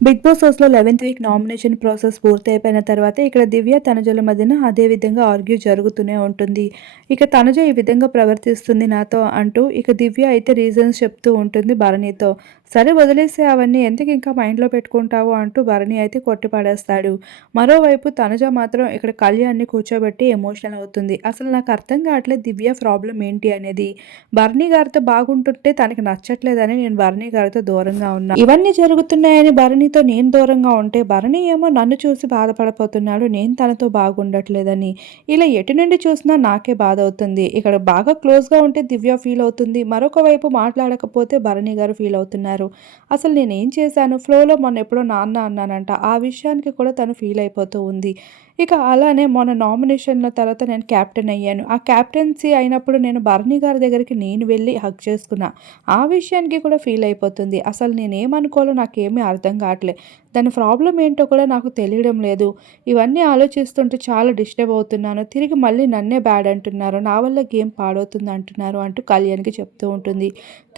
Big Boss హౌస్లో eleventh week nomination process పూర్తి అయిపోయిన తర్వాత ఇక్కడ దివ్య తనుజల మధ్యన అదే విధంగా ఆర్గ్యూ జరుగుతూనే ఉంటుంది. ఇక తనుజ ఈ విధంగా ప్రవర్తిస్తుంది నాతో అంటూ ఇక దివ్య అయితే రీజన్స్ చెప్తూ ఉంటుంది భరణితో. సరే వదిలేసే అవన్నీ ఎందుకు ఇంకా మైండ్లో పెట్టుకుంటావు అంటూ భరణి అయితే కొట్టిపడేస్తాడు. మరోవైపు తనుజ మాత్రం ఇక్కడ కళ్యాణ్ని కూర్చోబెట్టి ఎమోషనల్ అవుతుంది. అసలు నాకు అర్థం కావట్లేదు దివ్య ప్రాబ్లం ఏంటి అనేది. భరణి గారితో బాగుంటుంటే తనకి నచ్చట్లేదని నేను భరణి గారితో దూరంగా ఉన్నా. ఇవన్నీ జరుగుతున్నాయని భరణి భరణితో నేను దూరంగా ఉంటే భరణి ఏమో నన్ను చూసి బాధపడిపోతున్నాడు నేను తనతో బాగుండట్లేదని. ఇలా ఎటు నుండి చూసినా నాకే బాధ అవుతుంది ఇక్కడ బాగా క్లోజ్గా ఉంటే దివ్య ఫీల్ అవుతుంది. మరొక వైపు మాట్లాడకపోతే భరణి గారు ఫీల్ అవుతున్నారు. అసలు నేను ఏం చేశాను? ఫ్లోలో మొన్న ఎప్పుడో నాన్న అన్నానంట. ఆ విషయానికి కూడా తను ఫీల్ అయిపోతూ ఉంది. ఇక అలానే మొన్న నామినేషన్ల తర్వాత నేను క్యాప్టెన్ అయ్యాను. ఆ క్యాప్టెన్సీ అయినప్పుడు నేను భరణి గారి దగ్గరికి నేను వెళ్ళి హక్ చేసుకున్నా. ఆ విషయానికి కూడా ఫీల్ అయిపోతుంది. అసలు నేనేమనుకోవాలో నాకేమీ అర్థం రావట్లే దాని ప్రాబ్లం ఏంటో కూడా నాకు తెలియడం లేదు. ఇవన్నీ ఆలోచిస్తుంటే చాలా డిస్టర్బ్ అవుతున్నాను. తిరిగి మళ్ళీ నన్నే బ్యాడ్ అంటున్నారు. నా వల్ల గేమ్ పాడవుతుంది అంటున్నారు అంటూ కళ్యాణ్కి చెప్తూ ఉంటుంది.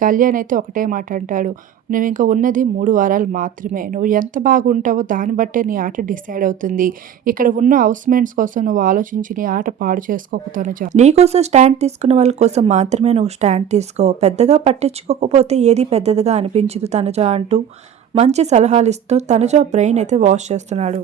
కళ్యాణ్ అయితే ఒకటే మాట అంటాడు. నువ్వు ఇంకా ఉన్నది మూడు వారాలు మాత్రమే. నువ్వు ఎంత బాగుంటావో దాన్ని బట్టే నీ ఆట డిసైడ్ అవుతుంది. ఇక్కడ ఉన్న హౌస్మెంట్స్ కోసం నువ్వు ఆలోచించి నీ ఆట పాడు చేసుకోకపోతాను నీకోసం స్టాండ్ తీసుకున్న వాళ్ళ కోసం మాత్రమే నువ్వు స్టాండ్ తీసుకో. పెద్దగా పట్టించుకోకపోతే ఏది పెద్దదిగా అనిపించదు తనుజ అంటూ మంచి సలహాలు ఇస్తూ తనుజ బ్రెయిన్ అయితే వాష్ చేస్తున్నాడు.